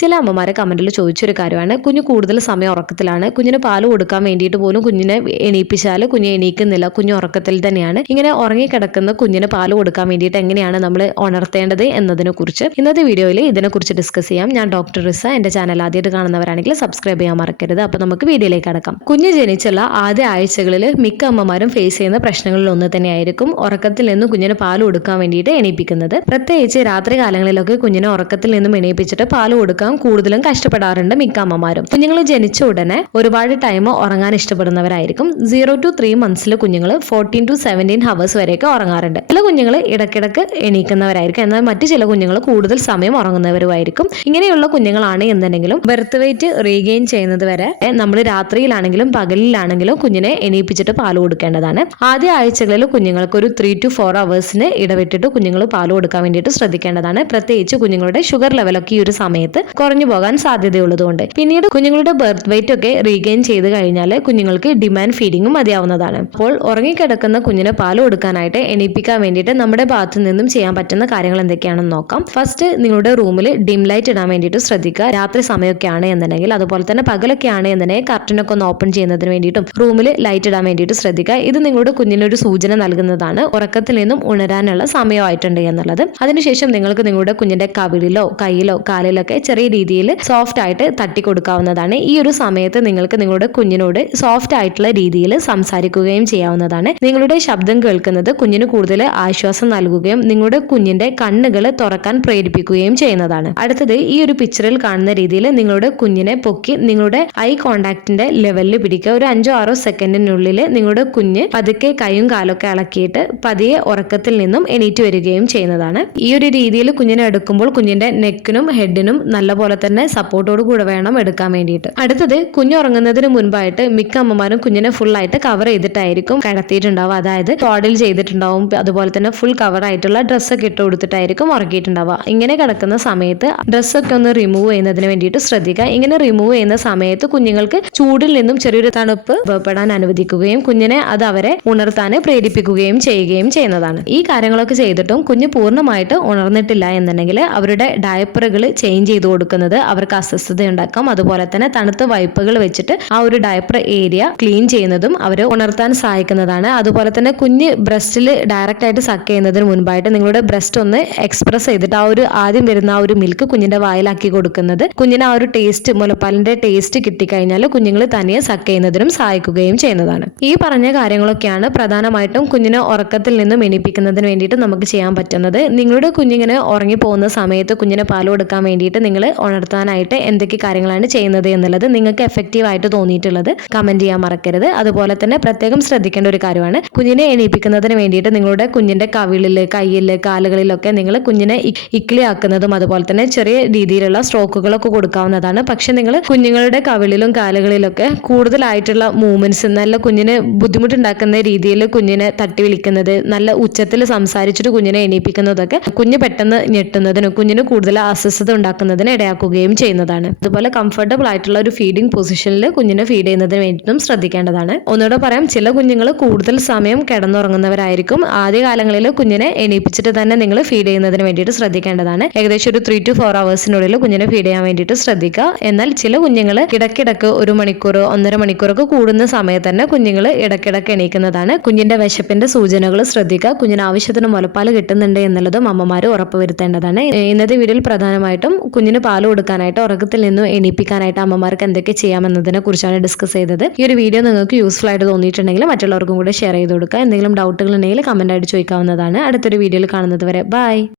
ചില അമ്മമാരെ കമന്റിൽ ചോദിച്ചൊരു കാര്യമാണ്, കുഞ്ഞ് കൂടുതൽ സമയം ഉറക്കത്തിലാണ്, കുഞ്ഞിന് പാല് കൊടുക്കാൻ വേണ്ടിയിട്ട് പോലും കുഞ്ഞിനെ എണീപ്പിച്ചാൽ കുഞ്ഞ് എണീക്കുന്നില്ല, കുഞ്ഞ് ഉറക്കത്തിൽ തന്നെയാണ്. ഇങ്ങനെ ഉറങ്ങിക്കിടക്കുന്ന കുഞ്ഞിന് പാല് കൊടുക്കാൻ വേണ്ടിയിട്ട് എങ്ങനെയാണ് നമ്മൾ ഉണർത്തേണ്ടത് എന്നതിനെ കുറിച്ച് ഇന്നത്തെ വീഡിയോയിൽ ഇതിനെക്കുറിച്ച് ഡിസ്കസ് ചെയ്യാം. ഞാൻ ഡോക്ടർ റിസ. എന്റെ ചാനൽ ആദ്യമായിട്ട് കാണുന്നവരാണെങ്കിൽ സബ്സ്ക്രൈബ് ചെയ്യാൻ മറക്കരുത്. അപ്പോൾ നമുക്ക് വീഡിയോയിലേക്ക് കടക്കാം. കുഞ്ഞ് ജനിച്ചുള്ള ആദ്യ ആഴ്ചകളിൽ മിക്ക അമ്മമാരും ഫേസ് ചെയ്യുന്ന പ്രശ്നങ്ങളിൽ ഒന്ന് തന്നെയായിരിക്കും ഉറക്കത്തിൽ നിന്നും കുഞ്ഞിന് പാല് കൊടുക്കാൻ വേണ്ടിയിട്ട് എണീപ്പിക്കുന്നത്. പ്രത്യേകിച്ച് രാത്രി കാലങ്ങളിലൊക്കെ കുഞ്ഞിനെ ഉറക്കത്തിൽ നിന്നും എണീപ്പിച്ചിട്ട് പാല് കൊടുക്കാൻ കൂടുതലും കഷ്ടപ്പെടാറുണ്ട് മിക്ക അമ്മമാരും. കുഞ്ഞുങ്ങൾ ജനിച്ച ഉടനെ ഒരുപാട് ടൈം ഉറങ്ങാൻ ഇഷ്ടപ്പെടുന്നവരായിരിക്കും. 0 to 3 months കുഞ്ഞുങ്ങൾ 14 to 17 hours വരെയൊക്കെ ഉറങ്ങാറുണ്ട്. ചില കുഞ്ഞുങ്ങൾ ഇടയ്ക്കിടയ്ക്ക് എണീക്കുന്നവരായിരിക്കും, എന്നാൽ മറ്റു ചില കുഞ്ഞുങ്ങൾ കൂടുതൽ സമയം ഉറങ്ങുന്നവരുമായിരിക്കും. ഇങ്ങനെയുള്ള കുഞ്ഞുങ്ങളാണ് എന്നുണ്ടെങ്കിലും ബർത്ത് വെയിറ്റ് റീഗെയിൻ ചെയ്യുന്നത് വരെ നമ്മൾ രാത്രിയിലാണെങ്കിലും പകലിലാണെങ്കിലും കുഞ്ഞിനെ എണീപ്പിച്ചിട്ട് പാല് കൊടുക്കേണ്ടതാണ്. ആദ്യ ആഴ്ചകളിൽ കുഞ്ഞുങ്ങൾക്ക് ഒരു 3 to 4 hours ഇടവിട്ടിട്ട് കുഞ്ഞുങ്ങൾ പാല് കൊടുക്കാൻ വേണ്ടിയിട്ട് ശ്രദ്ധിക്കേണ്ടതാണ്. പ്രത്യേകിച്ച് കുഞ്ഞുങ്ങളുടെ ഷുഗർ ലെവലൊക്കെ ഈ ഒരു സമയത്ത് കുറഞ്ഞു പോകാൻ സാധ്യതയുള്ളതുകൊണ്ട്. പിന്നീട് കുഞ്ഞുങ്ങളുടെ ബർത്ത് വെയിറ്റ് ഒക്കെ റീഗെയിൻ ചെയ്ത് കഴിഞ്ഞാൽ കുഞ്ഞുങ്ങൾക്ക് ഡിമാൻഡ് ഫീഡിങ്ങും മതിയാവുന്നതാണ്. അപ്പോൾ ഉറങ്ങിക്കിടക്കുന്ന കുഞ്ഞിന് പാല് കൊടുക്കാനായിട്ട് എണീപ്പിക്കാൻ വേണ്ടിയിട്ട് നമ്മുടെ ഭാഗത്തു നിന്നും ചെയ്യാൻ പറ്റുന്ന കാര്യങ്ങൾ എന്തൊക്കെയാണെന്ന് നോക്കാം. ഫസ്റ്റ്, നിങ്ങളുടെ റൂമിൽ ഡിം ലൈറ്റ് ഇടാൻ വേണ്ടിയിട്ട് ശ്രദ്ധിക്കുക. രാത്രി സമയമൊക്കെ ആണ് എന്നുണ്ടെങ്കിൽ, അതുപോലെ തന്നെ പകലൊക്കെ ആണ് എന്നുണ്ടെങ്കിൽ കർട്ടനൊക്കെ ഒന്ന് ഓപ്പൺ ചെയ്യുന്നതിന് വേണ്ടിയിട്ടും റൂമിൽ ലൈറ്റ് ഇടാൻ വേണ്ടിയിട്ട് ശ്രദ്ധിക്കുക. ഇത് നിങ്ങളുടെ കുഞ്ഞിനൊരു സൂചന നൽകുന്നതാണ് ഉറക്കത്തിൽ നിന്നും ഉണരാനുള്ള സമയമായിട്ടുണ്ട് എന്നുള്ളത്. അതിനുശേഷം നിങ്ങൾക്ക് നിങ്ങളുടെ കുഞ്ഞിന്റെ കവിളിലോ കയ്യിലോ കാലിലൊക്കെ ചെറിയ രീതിയിൽ സോഫ്റ്റ് ആയിട്ട് തട്ടി കൊടുക്കാവുന്നതാണ്. ഈ ഒരു സമയത്ത് നിങ്ങൾക്ക് നിങ്ങളുടെ കുഞ്ഞിനോട് സോഫ്റ്റ് ആയിട്ടുള്ള രീതിയിൽ സംസാരിക്കുകയും ചെയ്യാവുന്നതാണ്. നിങ്ങളുടെ ശബ്ദം കേൾക്കുന്നത് കുഞ്ഞിന് കൂടുതൽ ആശ്വാസം നൽകുകയും നിങ്ങളുടെ കുഞ്ഞിന്റെ കണ്ണുകൾ തുറക്കാൻ പ്രേരിപ്പിക്കുകയും ചെയ്യുന്നതാണ്. അടുത്തത്, ഈ ഒരു പിക്ചറിൽ കാണുന്ന രീതിയിൽ നിങ്ങളുടെ കുഞ്ഞിനെ പൊക്കി നിങ്ങളുടെ ഐ കോണ്ടാക്ടിന്റെ ലെവലിൽ പിടിക്കുക. ഒരു 5-6 സെക്കൻഡിനുള്ളിൽ നിങ്ങളുടെ കുഞ്ഞ് പതുക്കെ കൈയും കാലൊക്കെ ഇളക്കിയിട്ട് പതിയെ ഉറക്കത്തിൽ നിന്നും എണീറ്റ് വരികയും ചെയ്യുന്നതാണ്. ഈ ഒരു രീതിയിൽ കുഞ്ഞിനെ എടുക്കുമ്പോൾ കുഞ്ഞിന്റെ നെക്കിനും ഹെഡിനും നല്ലപോലെ തന്നെ സപ്പോർട്ടോട് കൂടെ വേണം എടുക്കാൻ വേണ്ടിയിട്ട്. അടുത്തത്, കുഞ്ഞ് ഉറങ്ങുന്നതിന് മുൻപായിട്ട് മിക്ക അമ്മമാരും കുഞ്ഞിനെ ഫുൾ ആയിട്ട് കവർ ചെയ്തിട്ടായിരിക്കും കിടത്തിയിട്ടുണ്ടാവുക. അതായത് സ്വാഡിൽ ചെയ്തിട്ടുണ്ടാവും, അതുപോലെ തന്നെ ഫുൾ കവർ ആയിട്ടുള്ള ഡ്രസ്സൊക്കെ ഇട്ട് കൊടുത്തിട്ടായിരിക്കും ഉറക്കിയിട്ടുണ്ടാവുക. ഇങ്ങനെ കിടക്കുന്ന സമയത്ത് ഡ്രസ്സൊക്കെ ഒന്ന് റിമൂവ് ചെയ്യുന്നതിന് വേണ്ടിയിട്ട് ശ്രദ്ധിക്കുക. ഇങ്ങനെ റിമൂവ് ചെയ്യുന്ന സമയത്ത് കുഞ്ഞുങ്ങൾക്ക് ചൂടിൽ നിന്നും ചെറിയൊരു തണുപ്പ് അനുഭവപ്പെടാൻ അനുവദിക്കുകയും കുഞ്ഞിനെ അത് അവരെ ഉണർത്താൻ പ്രേരിപ്പിക്കുകയും ചെയ്യുകയും ചെയ്യുന്നതാണ്. ഈ കാര്യങ്ങളൊക്കെ ചെയ്തിട്ടും കുഞ്ഞ് പൂർണ്ണമായിട്ട് ഉണർന്നിട്ടില്ല എന്നുണ്ടെങ്കിൽ അവരുടെ ഡയപ്പറുകൾ ചേഞ്ച് ചെയ്ത് കൊടുക്കുന്നത് അവർക്ക് അസ്വസ്ഥത ഉണ്ടാക്കാം. അതുപോലെ തന്നെ തണുത്ത വൈപ്പുകൾ വെച്ചിട്ട് ആ ഒരു ഡയപ്പർ ഏരിയ ക്ലീൻ ചെയ്യുന്നതും അവരെ ഉണർത്താൻ സഹായിക്കുന്നതാണ്. അതുപോലെ തന്നെ കുഞ്ഞ് ബ്രസ്റ്റിൽ ഡയറക്റ്റ് ആയിട്ട് സക്ക് ചെയ്യുന്നതിന് മുൻപായിട്ട് നിങ്ങളുടെ ബ്രസ്റ്റ് ഒന്ന് എക്സ്പ്രസ് ചെയ്തിട്ട് ആ ഒരു ആദ്യം വരുന്ന ആ ഒരു മിൽക്ക് കുഞ്ഞിന്റെ വായിലാക്കി കൊടുക്കുന്നത് കുഞ്ഞിന് ആ ഒരു ടേസ്റ്റ്, മുലപ്പാലിന്റെ ടേസ്റ്റ് കിട്ടിക്കഴിഞ്ഞാൽ കുഞ്ഞുങ്ങൾ തനിയെ സക്ക് ചെയ്യുന്നതിനും സഹായിക്കുകയും ചെയ്യുന്നതാണ്. ഈ പറഞ്ഞ കാര്യങ്ങളൊക്കെയാണ് പ്രധാനമായിട്ടും കുഞ്ഞിനെ ഉറക്കത്തിൽ നിന്നും എണീപ്പിക്കുന്നതിന് വേണ്ടിയിട്ട് നമുക്ക് ചെയ്യാൻ പറ്റുന്നത്. നിങ്ങളുടെ കുഞ്ഞിങ്ങനെ ഉറങ്ങി പോകുന്ന സമയത്ത് കുഞ്ഞിനെ പാൽ കൊടുക്കാൻ വേണ്ടിയിട്ട് നിങ്ങൾ ഉണർത്താനായിട്ട് എന്തൊക്കെ കാര്യങ്ങളാണ് ചെയ്യുന്നത് എന്നുള്ളത് നിങ്ങൾക്ക് എഫക്റ്റീവ് ആയിട്ട് തോന്നിയിട്ടുള്ളത് കമന്റ് ചെയ്യാൻ മറക്കരുത്. അതുപോലെ തന്നെ പ്രത്യേകം ശ്രദ്ധിക്കേണ്ട ഒരു കാര്യമാണ്, കുഞ്ഞിനെ എണീപ്പിക്കുന്നതിന് വേണ്ടിയിട്ട് നിങ്ങളുടെ കുഞ്ഞിന്റെ കവിളില് കയ്യില് കാലുകളിലൊക്കെ നിങ്ങൾ കുഞ്ഞിനെ ഇക്ലി ആക്കുന്നതും അതുപോലെ തന്നെ ചെറിയ രീതിയിലുള്ള സ്ട്രോക്കുകളൊക്കെ കൊടുക്കാവുന്നതാണ്. പക്ഷെ നിങ്ങൾ കുഞ്ഞുങ്ങളുടെ കവിളിലും കാലുകളിലൊക്കെ കൂടുതലായിട്ടുള്ള മൂവ്മെന്റ്സ്, നല്ല കുഞ്ഞിന് ബുദ്ധിമുട്ടുണ്ടാക്കുന്ന രീതിയിൽ കുഞ്ഞിനെ തട്ടി വിളിക്കുന്നത്, നല്ല ഉച്ചത്തിൽ സംസാരിച്ചിട്ട് കുഞ്ഞിനെ എണീപ്പിക്കുന്നതൊക്കെ കുഞ്ഞ് പെട്ടെന്ന് ഞെട്ടുന്നതിനും കുഞ്ഞിന് കൂടുതൽ അസ്വസ്ഥത ഉണ്ടാക്കുന്നതിന് ഇടയാക്കുകയും ചെയ്യുന്നതാണ്. അതുപോലെ കംഫർട്ടബിൾ ആയിട്ടുള്ള ഒരു ഫീഡിംഗ് പൊസിഷനിൽ കുഞ്ഞിനെ ഫീഡ് ചെയ്യുന്നതിന് വേണ്ടിയിട്ടും ശ്രദ്ധിക്കേണ്ടതാണ്. ഒന്നുകൂടെ പറയാം, ചില കുഞ്ഞുങ്ങൾ കൂടുതൽ സമയം കിടന്നുറങ്ങുന്നവരായിരിക്കും. ആദ്യകാലങ്ങളിൽ കുഞ്ഞിനെ എണീപ്പിച്ചിട്ട് തന്നെ നിങ്ങൾ ഫീഡ് ചെയ്യുന്നതിന് വേണ്ടിയിട്ട് ശ്രദ്ധിക്കേണ്ടതാണ്. ഏകദേശം ഒരു 3 to 4 hours കുഞ്ഞിനെ ഫീഡ് ചെയ്യാൻ വേണ്ടിയിട്ട് ശ്രദ്ധിക്കുക. എന്നാൽ ചില കുഞ്ഞുങ്ങൾ ഇടയ്ക്കിടയ്ക്ക് 1 മണിക്കൂർ 1.5 മണിക്കൂറൊക്കെ കൂടുന്ന സമയത്ത് തന്നെ കുഞ്ഞുങ്ങൾ ഇടയ്ക്കിടയ്ക്ക് എണീക്കുന്നതാണ്. കുഞ്ഞിന്റെ വിശപ്പിന്റെ സൂചനകൾ ശ്രദ്ധിക്കുക. കുഞ്ഞിന് ആവശ്യത്തിന് മുലപ്പാൽ കിട്ടുന്നുണ്ട് എന്നുള്ളതും അമ്മമാർ ഉറപ്പുവരുത്തേണ്ടതാണ്. ഇന്നത്തെ വീഡിയോയിൽ പ്രധാനമായിട്ടും കുഞ്ഞിന് പാൽ കൊടുക്കാനായിട്ട് ഉറക്കത്തിൽ നിന്നും എണീപ്പിക്കാനായിട്ട് അമ്മമാർക്ക് എന്തൊക്കെ ചെയ്യാമെന്നതിനെ കുറിച്ചാണ് ഡിസ്കസ് ചെയ്തത്. ഈ ഒരു വീഡിയോ നിങ്ങൾക്ക് യൂസ്ഫുൾ ആയിട്ട് തോന്നിയിട്ടുണ്ടെങ്കിൽ മറ്റുള്ളവർക്കും കൂടെ ഷെയർ ചെയ്ത് കൊടുക്കുക. എന്തെങ്കിലും ഡൗട്ടുകൾ ഉണ്ടെങ്കിൽ കമന്റ് ആയിട്ട് ചോദിക്കാവുന്നതാണ്. അടുത്തൊരു വീഡിയോയിൽ കാണുന്നത് വരെ ബൈ.